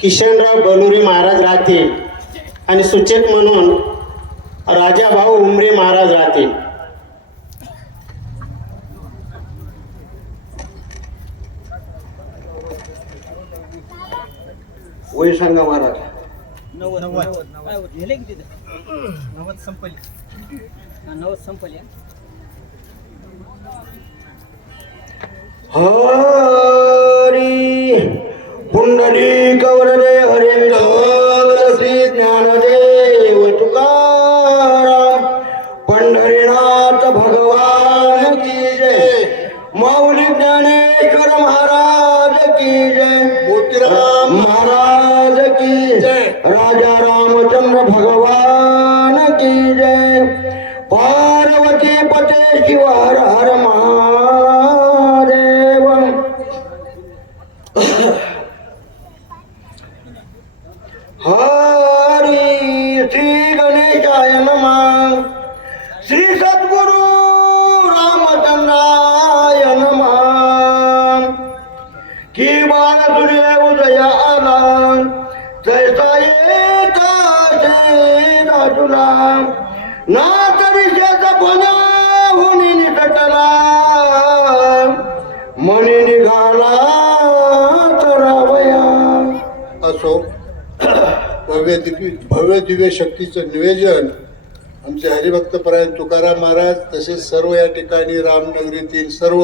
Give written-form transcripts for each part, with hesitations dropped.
किशनराव बलुरी महाराज राहतील आणि सूचक म्हणून राजाभाऊ उमरे महाराज राहतील. वय सांगा महाराज. 90 संपली. हरी पुंडलिक वरदे हरे विठ्ठल श्री ज्ञानदेव तुकाराम पंढरीनाथ भगवान की जय. माऊली ज्ञानेश्वर महाराज की जय. मोतीराम महाराज की जय. राजा रामचंद्र भगवान की जय. पार्वती पते शिव हर हर महादेव. हरी श्री गणेशाय नमः. श्री सद्गुरु रामचंद्राय नमः. की बाळ सूर्य उदय आला तैसा येता तुला ना तरी शेत फण्या होणी निसटला मनी निघाला तरावया. असो भव्य दिव्य शक्तीचं निवेदन आमचे हरिभक्तपरायण तुकाराम महाराज तसेच सर्व या ठिकाणी रामनगरीतील सर्व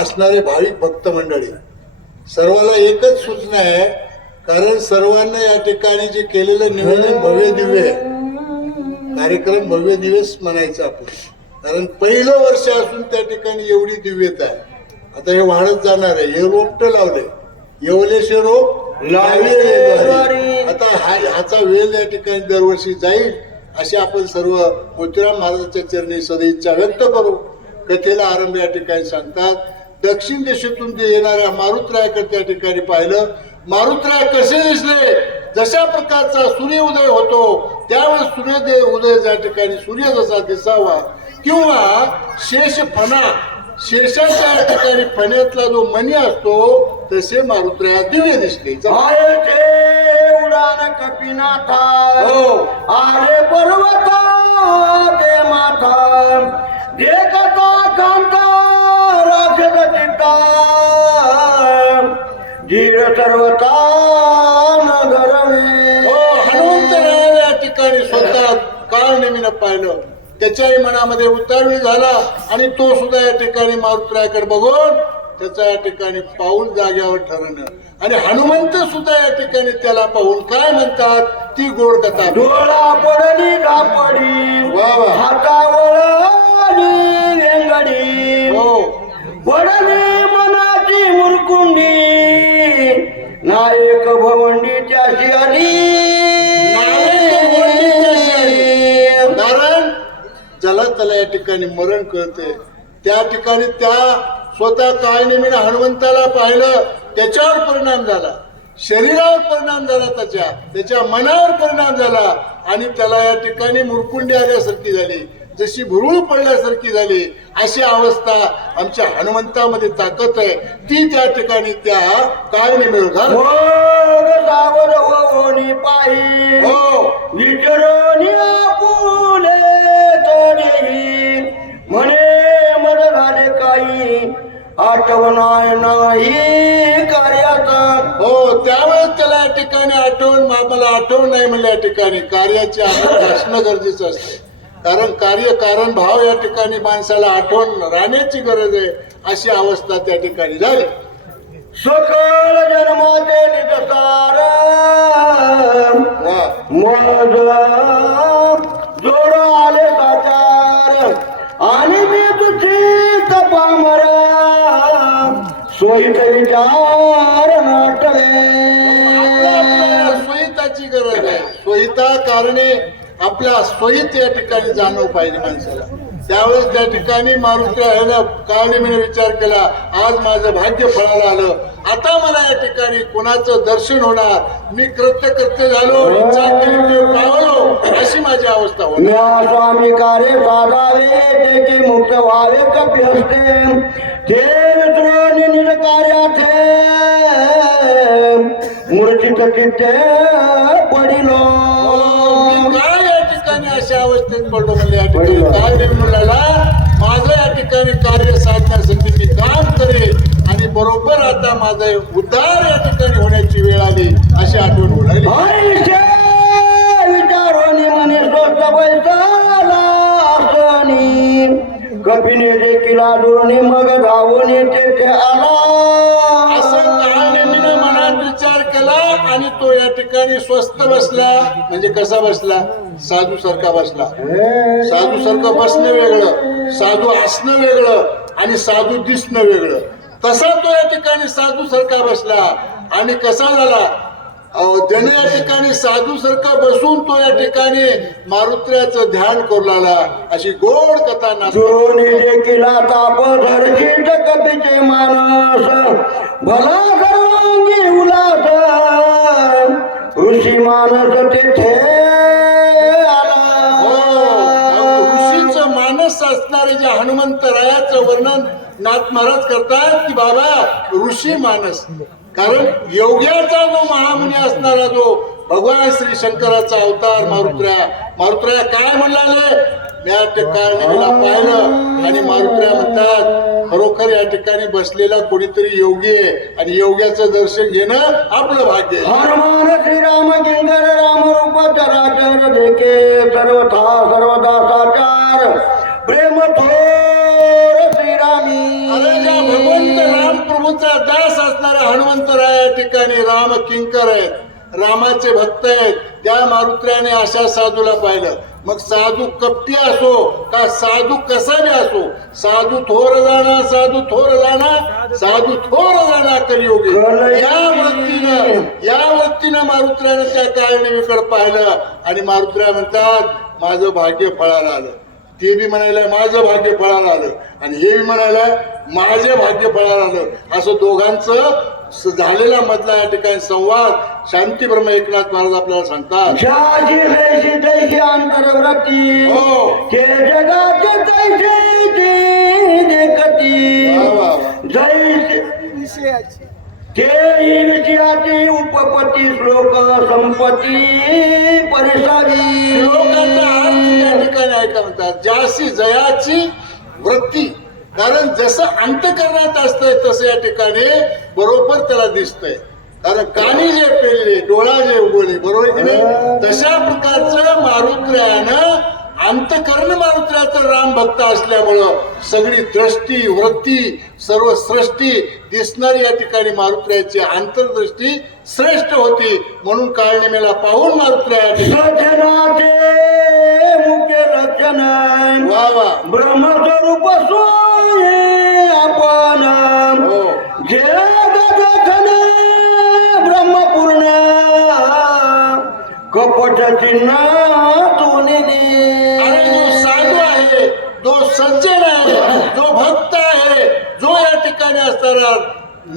असणारे भाविक भक्त मंडळी सर्वाला एकच सूचना आहे. कारण सर्वांना या ठिकाणी जे केलेलं निवेदन भव्य दिव्य कार्यक्रम भव्य दिवस म्हणायचं आपण. कारण पहिलं वर्ष असून त्या ठिकाणी एवढी दिव्यता आहे. आता हे वाढत जाणार आहे. हे रोपटं लावले येवलेशे रोप लावले. आता ह्याचा वेळ या ठिकाणी दरवर्षी जाईल अशी आपण सर्व मोतीराम महाराजांच्या चरणी सदैच्छा व्यक्त करू. कथेला आरंभ या ठिकाणी सांगतात. दक्षिण दिशेतून जे येणाऱ्या मारुतरायाकडे त्या ठिकाणी पाहिलं. मारुतराय कसे दिसले? जशा प्रकारचा सूर्योदय होतो त्यावेळेस सूर्योदय उदय ज्या ठिकाणी सूर्य जसा दिसावा किंवा शेषफणा शेषाच्या ठिकाणी फण्यातला जो मणी असतो तसे मारुतराया दिव्य दिसले. उडान कपिनाथा आरे पर्वत ते माथा देखता कांता राक्षस चित्ता धीर सर्वता नगरवे. हनुमंतराया या ठिकाणी स्वतः काळ नेमीनं पाहिलं. त्याच्याही मनामध्ये उतावळी झाला आणि तो सुद्धा या ठिकाणी मारुतरायाकडे बघून त्याचा या ठिकाणी पाऊल जाग्यावर ठरवणं. आणि हनुमंत सुद्धा या ठिकाणी त्याला पाहून काय म्हणतात ती गोड कथा. डोळा पडली कापडी हातावर वेंगडी पडली मनाची मुरकुंडी नायक भवंडीच्या शियारी. कारण ज्याला त्याला या ठिकाणी मरण कळते त्या ठिकाणी त्या स्वतः काय नेमीनं हनुमंताला पाहिलं. त्याच्यावर परिणाम झाला. शरीरावर परिणाम झाला. त्याच्या मनावर परिणाम झाला आणि त्याला या ठिकाणी मुरकुंडी आल्यासारखी झाली. जशी भुरळ पडल्यासारखी झाली. अशी अवस्था आमच्या हनुमंतामध्ये ताकद आहे. ती त्या ठिकाणी त्या काळने मिळवणार म्हणे मद झाले काही आठवणाय नाही कार्याचा. हो त्यावेळेस त्याला या ठिकाणी आठवण मला आठवण नाही म्हणलं. या ठिकाणी कार्याची आठवण असणं गरजेचं असते. कारण कार्य कारण भाव या ठिकाणी माणसाला आठवण राहण्याची गरज आहे. अशी अवस्था त्या ठिकाणी झाली. सकळ जन्माचे निजसार मज जोड आले साचार आणि मी तुझी तपामर सोयीत विचार नाटले. सोयीताची गरज आहे. सोयीता कारणे आपल्या सोयीत या ठिकाणी जाणव पाहिजे माणसाला. त्यावेळेस त्या ठिकाणी मारुतरायानं काळनेमीने विचार केला. आज माझं भाग्य फळाला आलं. आता मला या ठिकाणी कोणाचं दर्शन होणार. मी कृत्य झालो. इच्छा केली ते पावलो अशी माझी अवस्था होती. स्वामी कार्य साधावे त्याचे मुक्त व्हावे कपी असते ते मित्र निज कार्याथे मूर्तीत तिथे पडिलो मी काय या ठिकाणी अशा अवस्थेत पडलो म्हणजे या ठिकाणी काय नाही म्हणाला माझं या ठिकाणी कार्य साधण्यासाठी मी काम करेन आणि बरोबर आता माझा उद्धार या ठिकाणी होण्याची वेळ आली अशी आठवण होऊ लागली. आयुष्य विचारोनी मनी स्वस्त पैसाला असणी कपिने देखील आदुरणी मग धावून तेथे असं आला काळनेमीनं मनात विचार केला आणि तो या ठिकाणी स्वस्त बसला म्हणजे कसा बसला साधू सारखा बसला. साधू सारखं बसणं वेगळं, साधू असणं वेगळं आणि साधू दिसणं वेगळं. तसा तो या ठिकाणी साधू सारखा बसला आणि कसा झाला त्याने या ठिकाणी साधू सारखा बसून तो या ठिकाणी मारुत्र्याचं ध्यान करू लागला. अशी गोड कथा ना दोन्ही देखील ताप धरशील कपीचे मानस भला सर्वांगी उल्हास ऋषी मानस तेथे ऋषीचं मानस असणारे जे हनुमंतरायाचं वर्णन नाथ महाराज करतात की बाबा ऋषी मानस. कारण योग्याचा जो महामुनी असणारा जो भगवान श्री शंकराचा अवतार मारुत्र्या काय म्हणाले या ठिकाणी मला पाहिलं आणि मारुत्र्या म्हणतात खरोखर या ठिकाणी बसलेला कोणीतरी योगी आहे आणि योग्याचं दर्शन घेणं आपलं भाग्य आहे. हनुमान श्रीराम किंकर राम रूप चराचर देखे सर्वथा सर्वदा साचार प्रेम थोर श्रीरामी. अरे ज्या भगवंत राम प्रभूचा दास असणारा हनुमंतराय या ठिकाणी राम किंकर आहेत, रामाचे भक्त आहेत. त्या मारुत्र्याने अशा साधूला पाहिलं. मग साधू कपटी असो का साधू कसा बी असो, साधू थोर जाणा साधू थोर जाणा साधू थोर जाणा कलियोगी. या वृत्तीनं मारुत्र्याने त्या काळनेमीकडे पाहिलं आणि मारुत्र्या म्हणतात माझं भाग्य फळाला आलं. ते बी म्हणायला माझं भाग्य फळाला आलं आणि हे बी म्हणायला माझे भाग्य फळाला आलं. असं दोघांचं झालेला मधला या ठिकाणी संवाद शांती ब्रह्म एकनाथ महाराज आपल्याला सांगतात. शाजी जैसी तैसी अंतर्वृत्ती हो. ते जगाचे तैसे देखती जैसे ते विषयाची उपपती श्लोक संपत्ती परिसावी. श्लोकाचा अर्थ त्या ठिकाणी ऐका म्हणतात ज्याशी जयाची वृत्ती. कारण जसं अंतकरणात असतंय तसं या ठिकाणी बरोबर त्याला दिसतंय. कारण कानी जे पेरले डोळा जे उगवले बरोबर की नाही तशा प्रकारचं मारुत्र्यानं अंतकरण मारुत्र्याचं राम भक्त असल्यामुळं सगळी दृष्टी वृत्ती सर्व सृष्टी दिसणारी या ठिकाणी मारुत्र्याची आंतरदृष्टी श्रेष्ठ होती. म्हणून काळनेमीला पाहून मारुत्र्या या ठिकाणी मुख्य लक्षण वा वा ब्रह्मस्वरूप सोय आपण हो. जे गगन ब्रह्मपूर्ण कपट चिन्ह अरे जो साधू आहे जो सज्जन आहे जो भक्त आहे जो या ठिकाणी असणारा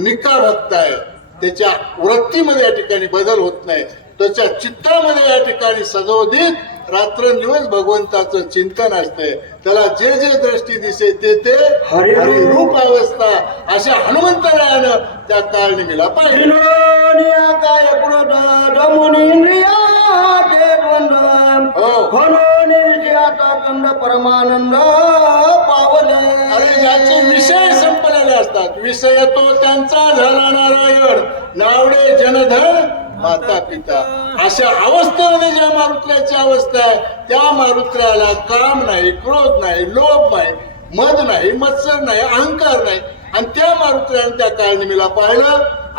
निका भक्त आहे त्याच्या वृत्तीमध्ये या ठिकाणी बदल होत नाही. त्याच्या चित्तामध्ये या ठिकाणी सदोदित रात्रंदिवस भगवंताचं चिंतन असतंय. त्याला जे जे दृष्टी दिसे ते हरिरूप अवस्था अशा हनुमंतरायानं त्या काळनेमीला पाहिजे. काय क्रोध दमुनिंद्रिया हो. विषयाचा खंड परमानंद पावले. अरे ज्याचे विषय संपलेले असतात विषय तो त्यांचा झाला नारायण नावडे जनधन माता पिता. अशा अवस्थेमध्ये ज्या मारुत्र्याची अवस्था आहे त्या मारुत्र्याला काम नाही क्रोध नाही लोभ नाही मद नाही मत्सर नाही अहंकार नाही. आणि त्या मारुत्र्याने त्या काळनेमीला पाहिलं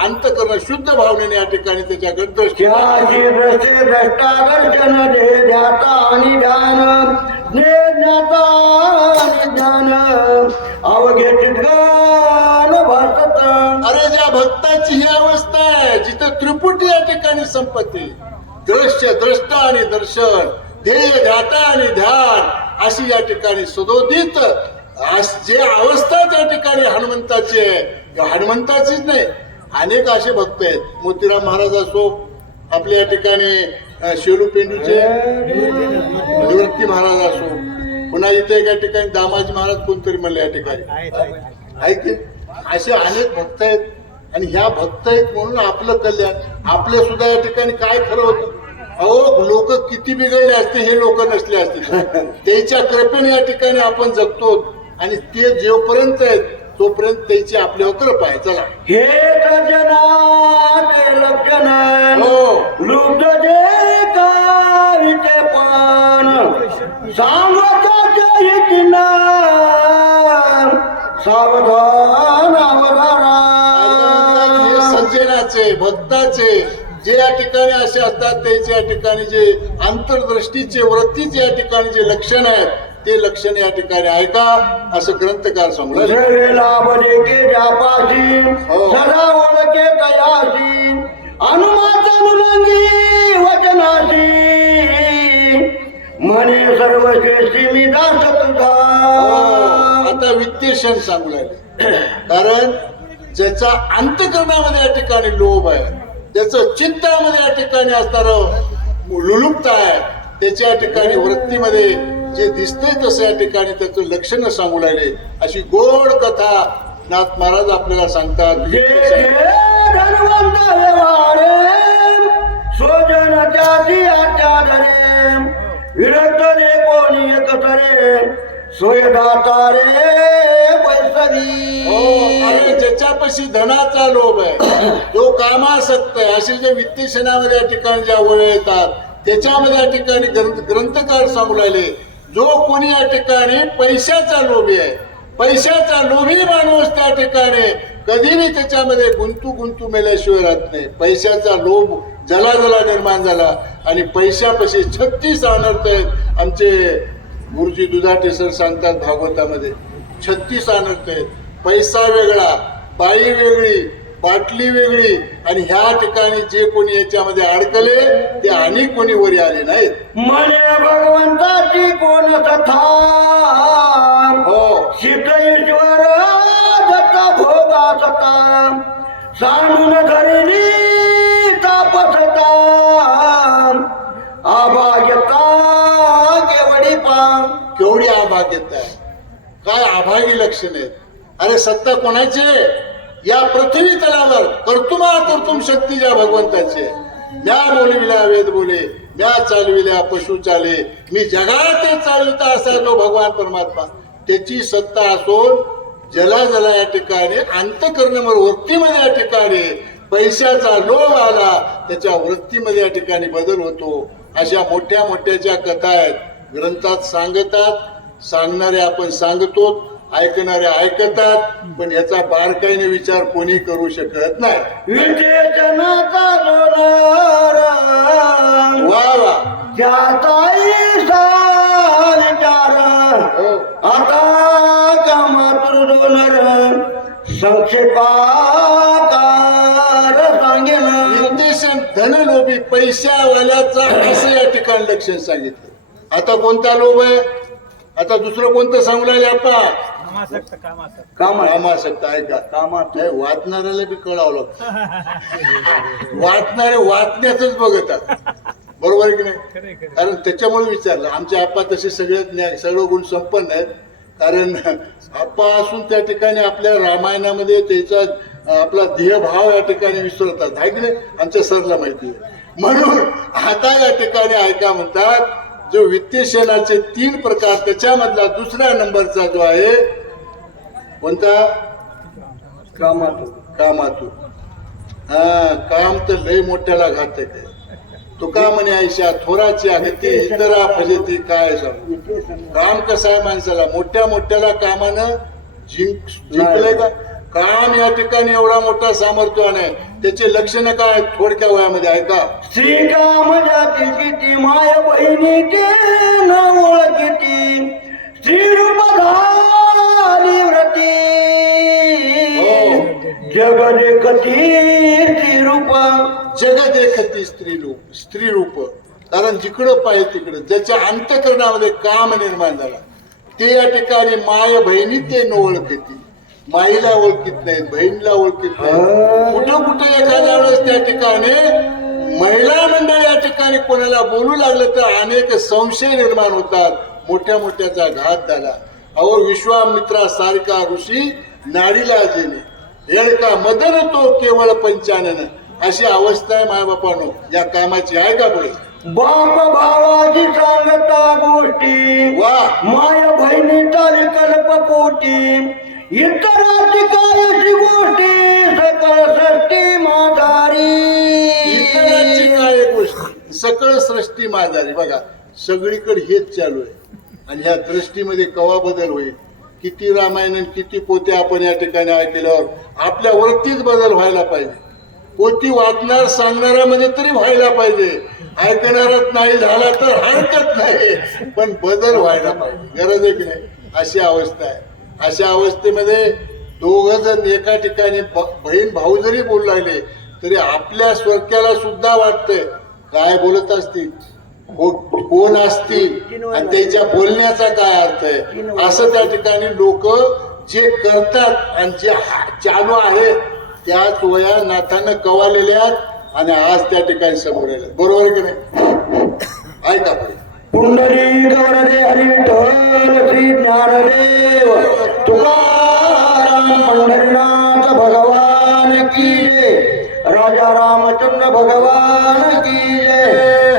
अंतकरण शुद्ध भावनेने या ठिकाणी त्याच्याकडे दृष्टी द्रष्टा दर्शन दे ध्याता आणि ध्यान ज्ञाता आणि ज्ञान अवघे चित्गान भासत. अरे ज्या भक्ताची ही अवस्था आहे जिथं त्रिपुटी या ठिकाणी संपत्ती दृश्य द्रष्टा आणि दर्शन ध्येय ध्याता आणि ध्यान अशी या ठिकाणी सदोदित जे अवस्था त्या ठिकाणी हनुमंताची आहे. हनुमंताचीच नाही अनेक असे भक्त आहेत. मोतीराम महाराज असो आपल्या या ठिकाणी शेलू पेंडूचे निवृत्ती महाराज असो पुन्हा इथे एका ठिकाणी दामाजी महाराज कोणतरी म्हणले या ठिकाणी ऐकते असे अनेक भक्त आहेत. आणि ह्या भक्त आहेत म्हणून आपलं कल्याण. आपलं सुद्धा या ठिकाणी काय खरं होतं? अहो, लोक किती बिघडले असते हे लोक नसले असते. त्याच्या कृपेने या ठिकाणी आपण जगतो आणि ते जेवपर्यंत आहेत तोपर्यंत त्याची आपल्यावर कृपा आहे. चला, हे जनाचे लक्षण हो. लुप्त जे काविते पण सांगताचे हितना सावधान अवधारा. हे सज्जनाचे भक्ताचे जे या ठिकाणी असे असतात त्याचे या ठिकाणी जे अंतर्दृष्टीचे वृत्तीचे या ठिकाणी जे लक्षण आहेत ते लक्षण या ठिकाणी ऐका असं ग्रंथकार सांगू लागले. जवेला बजे के जापाशी हो. सदा ओळखे तयाशी अनुमाचा नुरंगी वचनाशी म्हणे सर्वश्रेष्ठी मी दास तुझा. आता वित्तेशन सांगू लागले. कारण ज्याचा अंतकरणामध्ये या ठिकाणी लोभ आहे, ज्याचं चित्तामध्ये या ठिकाणी असणारं लुलुपता आहे, त्याच्या ठिकाणी वृत्तीमध्ये जे दिसतंय तसं या ठिकाणी त्याचं लक्षण सांगू लागले. अशी गोड कथा नाथ महाराज आपल्याला सांगतात. जे धनवंत व्यवहारे स्वजन त्याची आज्ञा धरे विरक्त रे कोणी एकतरे सोय दाता रे पैसवी. अरे ज्याच्यापाशी धनाचा लोभ आहे, जो कामासक्त आहे, असे जे वित्तेशनामध्ये या ठिकाणी ज्या वळ येतात त्याच्यामध्ये या ठिकाणी ग्रंथकार सांगू लागले. जो कोणी या ठिकाणी पैशाचा लोभी आहे, पैशाचा लोभी माणूस त्या ठिकाणी कधीही त्याच्यामध्ये गुंतू मेल्याशिवाय राहत नाही. पैशाचा लोभ जला निर्माण झाला आणि पैशापाशी 36 अनर्थ आहेत. आमचे गुरुजी दुधाटे सर सांगतात भागवतामध्ये 36 अनर्थ आहेत. पैसा वेगळा, बाई वेगळी, बाटली वेगळी आणि ह्या ठिकाणी जे कोणी याच्यामध्ये अडकले ते आणि कोणी वरी आले नाहीत. म्हणे भगवंताची कोण कथा हो, शीत ईश्वर दत्ता भोगा सता सांडून धरली तापसता आभाग्यता केवढी पाम. केवढी अभाग्यता आहे, काय अभागी लक्षण आहेत. अरे सत्ता कोणाचे? या पृथ्वी तलावर कर्तुम शक्ती ज्या भगवंताचे. म्या बोलविल्या वेद बोले, म्या चालविल्या पशु चाले, मी जगात चालविता असा जो भगवान परमात्मा, त्याची सत्ता असून जला या ठिकाणी अंतकरणावर वृत्तीमध्ये या ठिकाणी पैशाचा लोभ आला, त्याच्या वृत्तीमध्ये या ठिकाणी बदल होतो. अशा मोठ्या ज्या कथा आहेत ग्रंथात सांगतात. सांगणारे आपण सांगतो, ऐकणारे ऐकतात, पण याचा बारकाईने विचार कोणी करू शकत नाही. विवेचनाचा जोनार वा वा, ज्याचाही विचार हो. आता कामातुर संक्षेपाकार सांगेन. वित्तेशन धनलोभी पैशावाल्याचा असं या ठिकाणी लक्षण सांगितलं. आता कोणता लोभ आहे? आता दुसरं कोणतं सांगू लागले आपण? कामासक्त. ऐका, नाही वाचणाऱ्याला बी कळावं लागतं. वाचणारे वाचण्याच बघतात, बरोबर आहे की नाही? कारण त्याच्यामुळे विचारलं. आमचे आप्पा तसे सगळं गुण संपन्न आहेत. कारण आप्पा असून त्या ठिकाणी आपल्या रामायणामध्ये त्याचा आपला ध्येयभाव या ठिकाणी विसरतात, आहे की नाही? आमच्या सरला माहिती आहे. म्हणून आता या ठिकाणी ऐका म्हणतात, जो वित्तेशनाचे 3 प्रकार, त्याच्यामधला दुसऱ्या नंबरचा जो आहे कोणता? कामातून. काम तर लय मोठ्याला घातक आहे. तुका म्हणे आयशा थोराची अगती इतरा फजेती काय सांग. काम कसं आहे माणसाला? मोठ्याला कामानं जिंकलंय का? काम या ठिकाणी एवढा मोठा सामर्थ्य नाही. त्याचे लक्षण काय? थोडक्या वयामध्ये ऐका. श्रीकाम जातीची ती माय बहिणीचे न ओळखीती श्रीरूप धारी व्रती जग देखती स्त्रीरूप. जग देखती स्त्रीरूप. कारण जिकडं पाहिजे तिकडं ज्याच्या अंतकरणामध्ये काम निर्माण झाला ते या ठिकाणी माय बहिणी ते न ओळखती. माईला ओळखीत नाहीत, बहिणीला ओळखीत नाहीत. कुठं एखाद्या वेळेस त्या ठिकाणी महिला मंडळ या ठिकाणी कोणाला बोलू लागलं तर अनेक संशय निर्माण होतात. मोठ्याचा घात झाला. अहो, विश्वामित्रा सारखा ऋषी नाडीला जेणे येडका मदन तो केवळ पंचानन. अशी अवस्था आहे मायबापानो या कामाची. आहे का पुढे? बाप भावाची सांगता गोष्टी, वा माय बहिणीचा विकल्प पोटी, इतराची कायची गोष्टी, सकळ सृष्टी माधारी. इतरांची काय गोष्ट सकळ सृष्टी माझारी. बघा सगळीकडे हेच चालू आहे. आणि ह्या दृष्टीमध्ये कवा बदल होईल? किती रामायण आणि किती पोते आपण या ठिकाणी ऐकल्यावर आपल्या वरतीच बदल व्हायला पाहिजे. पोती वाचणार सांगणाऱ्यामध्ये तरी व्हायला पाहिजे. ऐकणारच नाही झाला तर हरकत नाही, पण बदल व्हायला पाहिजे. गरज आहे की नाही? अशी अवस्था आहे. अशा अवस्थेमध्ये दोघ जण एका ठिकाणी बहीण भाऊ जरी बोलू लागले तरी आपल्या स्वर्गाला सुद्धा वाटतंय काय बोलत असतील, कोण असतील आणि त्याच्या बोलण्याचा काय अर्थ आहे. असं त्या ठिकाणी लोक जे करतात आणि जे चालू आहे त्याच वया नाथानं कवालेल्या आणि आज त्या ठिकाणी समोर येतात. बरोबर आहे की नाही? ऐका पुढे. पुंडरी गौररे हरी विठ्ठल श्री ज्ञानदेव तुकाराम पंढरीनाथ भगवान की जय. राजा रामचंद्र भगवान की जय.